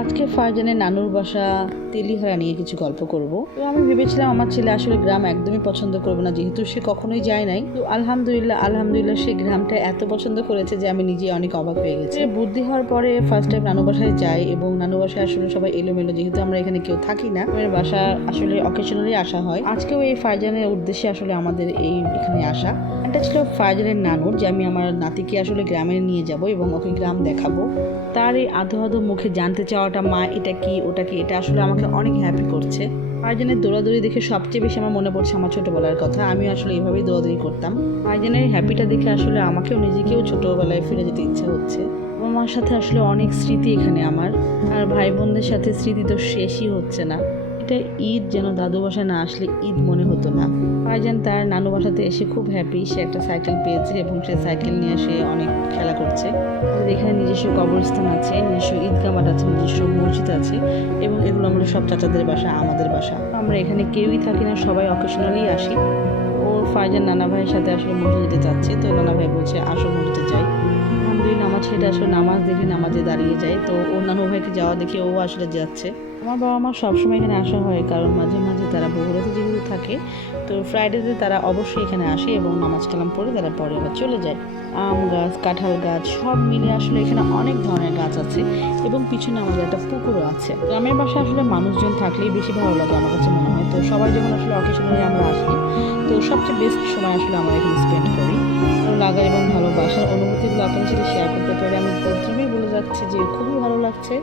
আজকে ফারজানের নানুর বাসা তেলিহারা নিয়ে কিছু গল্প করব। তো আমি ভেবেছিলাম আমার ছেলে আসলে গ্রাম একদমই পছন্দ করবে না, যেহেতু সে কখনোই যায় নাই। তো আলহামদুলিল্লাহ সে গ্রামটা এত পছন্দ করেছে যে আমি নিজে অনেক অবাক হয়ে গেছি। বুদ্ধি হওয়ার পরে ফার্স্ট টাইম নানু বাসায় যাই, এবং নানু বাসায় আসলে সবাই এলোমেলো, যেহেতু আমরা এখানে কেউ থাকি না। আমাদের বাসা আসলে অকেশনালি আসা হয়। আজকেও এই ফারজানের উদ্দেশ্যে আসলে আমাদের এখানে আসা। এটা ছিল ফারজানের নানুর, যে আমি আমার নাতিকে আসলে গ্রামে নিয়ে যাব এবং ওকে গ্রাম দেখাবো। তার এই আধো মুখে জানতে চাওয়াটা, মা এটা কি ওটা কি, এটা আসলে আমাকে অনেক হ্যাপি করছে। ফারজানের দৌড়াদৌড়ি দেখে সবচেয়ে বেশি আমার মনে পড়ছে আমার ছোটবেলার কথা। আমি আসলে এইভাবেই দৌড়াদৌড়ি করতাম। ফারজানের হ্যাপিটা দেখে আসলে আমাকেও নিজেকেও ছোটবেলায় ফিরে যেতে ইচ্ছা হচ্ছে। আমার সাথে আসলে অনেক স্মৃতি এখানে আমার, আর ভাই বোনদের সাথে স্মৃতি তো শেষই হচ্ছে না। এটা ঈদ যেন দাদু বাসায় না আসলে ঈদ মনে হতো না। ফারজান তার নানু বাসাতে এসে খুব হ্যাপি। সে একটা সাইকেল পেয়েছে এবং সে সাইকেল নিয়ে সে অনেক খেলা করছে। আমাদের এখানে নিজস্ব কবরস্থান আছে, নিজস্ব ঈদগাহ মাঠ আছে, নিজস্ব মসজিদ আছে, এবং এগুলো আমরা সব চাচাদের বাসা, আমাদের বাসা। আমরা এখানে কেউই থাকি না, সবাই অকেশনালি আসি। ও ফারজান নানা ভাইয়ের সাথে আসলে মসজিদে যাচ্ছে, তো নানা ভাই বলছে আসো মসজিদে যাই। আলহামদুলিল্লাহ আমার ছেলেটা আসলে নামাজ দেখে নামাজে দাঁড়িয়ে যায়, তো ওর নানু ভাইকে যাওয়া দেখে ও আসলে যাচ্ছে। আমার বাবা মা সবসময় এখানে আসা হয়, কারণ মাঝে মাঝে তারা বগুড়াতে যেহেতু থাকে, তো ফ্রাইডেতে তারা অবশ্যই এখানে আসে এবং নামাজ কালাম পড়ে তারা পরে আবার চলে যায়। আম গাছ, কাঁঠাল গাছ সব মিলে আসলে এখানে অনেক ধরনের গাছ আছে, এবং পিছনে আমাদের একটা পুকুরও আছে। গ্রামের বাসায় আসলে মানুষজন থাকলেই বেশি ভালো লাগে আমার কাছে মনে হয়। তো সবাই যখন আসলে অকেশনালি আমরা আসি, তো সবচেয়ে বেস্ট সময় আসলে আমরা এখানে স্পেন্ড করি। ভালো লাগার এবং ভালোবাসার অনুভূতিগুলো আপনাদের সাথে শেয়ার করতে পেরে আমি প্রথমেই বলে যাচ্ছি যে খুবই ভালো লাগছে।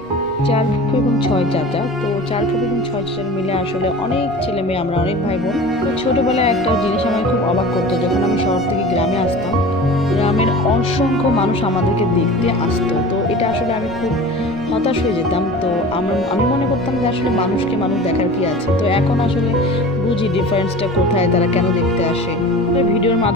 4 ফুফু এবং 6 চাচা, তো 4 ফুফু এবং 6 চাচা মিলে আসলে অনেক ছেলে মেয়ে, আমরা অনেক ভাই বোন। তো ছোটোবেলায় একটা জিনিস আমাকে খুব অবাক করতো, যখন আমি শহর থেকে গ্রামে আসতাম, গ্রামের অসংখ্য মানুষ আমাদেরকে দেখতে আসতো। তো এটা আসলে আমি খুব হতাশ হয়ে যেতাম। তো আমি মনে করতাম যে আসলে মানুষকে মানুষ দেখার কি আছে। তো এখন আসলে বুঝি ডিফারেন্সটা কোথায়, তারা কেন দেখতে আসে। ভিডিওর মাধ্যমে